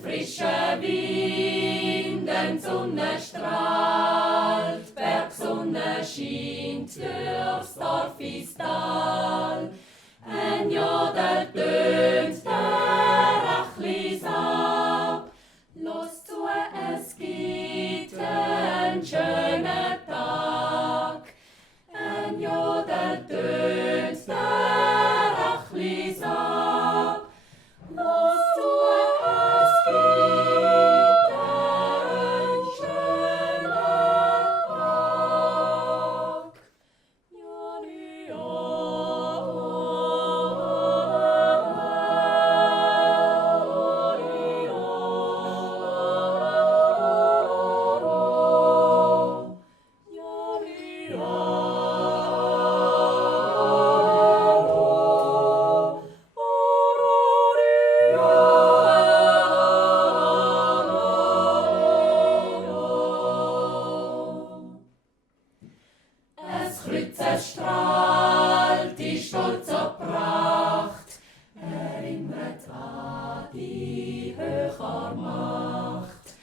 Frischer Wind, Sonne strahlt, Bergsonne scheint durchs Dorf ins Tal. Ein Jodel tönt der Achlis ab, los zu, es gibt einen schönen Tag. Ein Jodel tönt der Achlis ab, los zu, es gibt einen schönen Tag. Es Kreuzes strahlt die stolze Pracht, erinnert an die höhere Macht.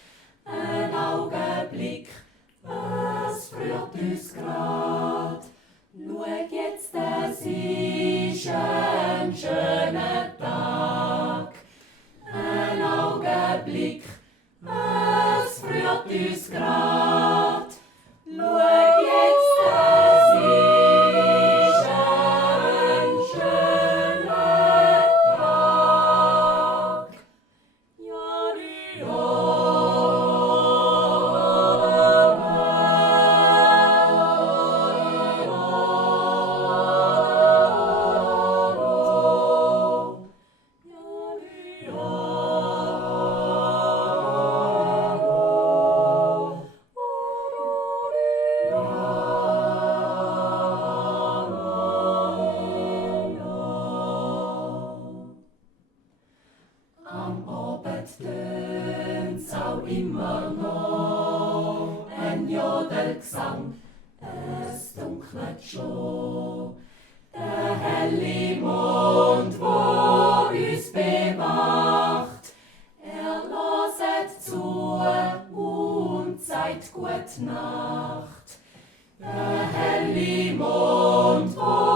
Ein Augenblick, es rührt uns grad. Schau jetzt, es ist ein schöner Tag. Ein Augenblick, es rührt uns grad. Schau jetzt, es ist ein schöner Tag. Am Abend tönt's auch immer noch ein Jodelgesang, es dunkelt schon. Der helle Mond, wo uns bewacht, loset zu und sagt Gute Nacht. Der helle Mond, wo